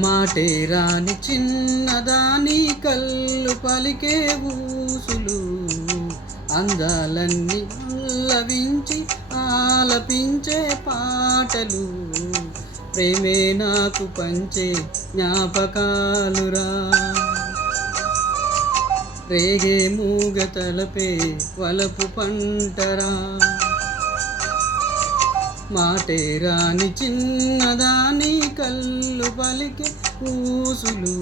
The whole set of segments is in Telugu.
మాటే రాని చిన్నదాని కళ్ళు పలికే ఊసులు అందాలన్నీ అల్లవించి ఆలపించే పాటలు ప్రేమే నాకు పంచే జ్ఞాపకాలురా రేగే మూగ తలపే వలపు పంటరా మాటే రాని చిన్నదాని కళ్ళు పలికే ఊసులు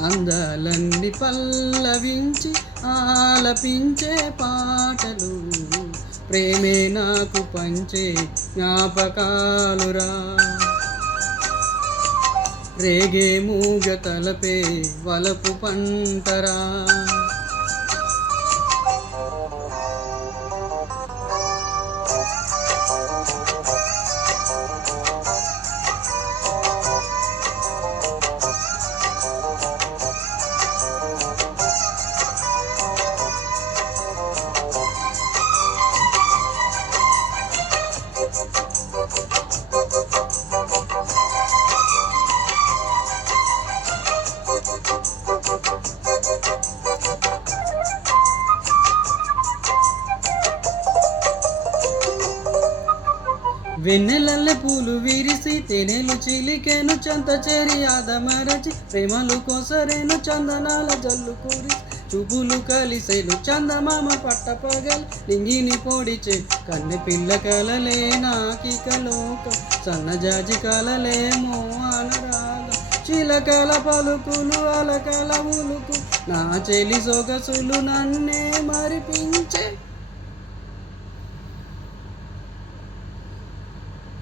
అందాలన్నీ పల్లవించి ఆలపించే పాటలు ప్రేమే నాకు పంచే జ్ఞాపకాలురా రేగే మూగ తలపే వలపు పంటరా వెన్నెలల్లె పూలు విరిసి తేనెలు చిలికెను చెంత చేరి ఆదమరచి ప్రేమలు కొసరేను చందనాల జల్లు కురి చూపులు కలిసేను చందమామ పట్టపగల్ లింగిని పొడిచే కన్నె పిల్ల కలలే నాకిక లోకం సన్నజాజి కలలేమో అనరాగం చిలకల పలుకులు అలకల ఉలుకు నా చెలి సొగసులు నన్నే మరిపించే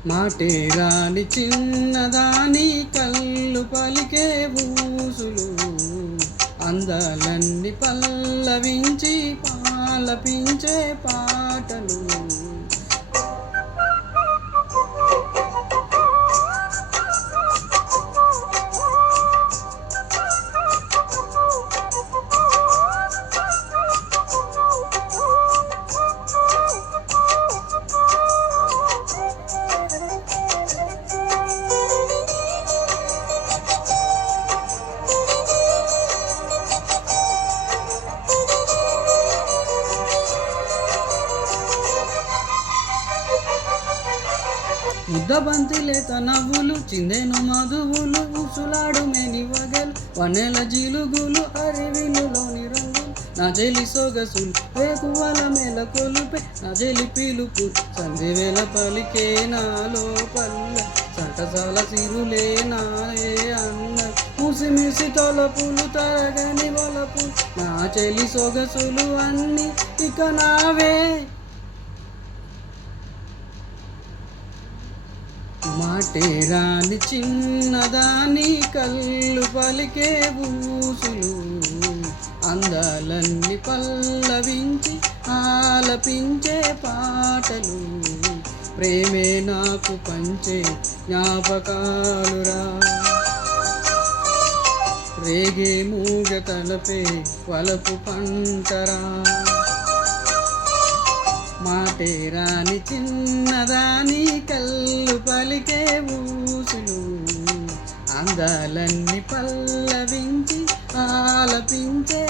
మాటే రాని చిన్నదాని కళ్ళు పలికే ఊసులు అందాలన్నీ పల్లవించి పాలపించే పాటలు ముద్దబంతి లేత నవ్వులు చిందెను మధువులు ఉసులాడు మేని వగలు వనెల జీలుగులు అరివిలులోని రంగులు నా చెలి సొగసులు రేకువల మేల కొలుపే నా చెలి పిలుపు సంధ్యవేళ పలికే నాలో పల్ల సంటసాల సిరులే నాయే అన్న ముసిమిసి తొలపులు తరగని వలపు నా చెలి సొగసులు అన్ని ఇక నావే మాటే రాని చిన్నదాని కళ్ళు పలికే ఊసులు అందాలన్నీ పల్లవించి ఆలపించే పాటలు ప్రేమే నాకు పంచే జ్ఞాపకాలురా రేగే మూగ తలపే వలపు పంటరా మాటే రాని చిన్నదాని కళ్ళు పలికే ఊసులు అందాలన్నీ పల్లవించి ఆలపించే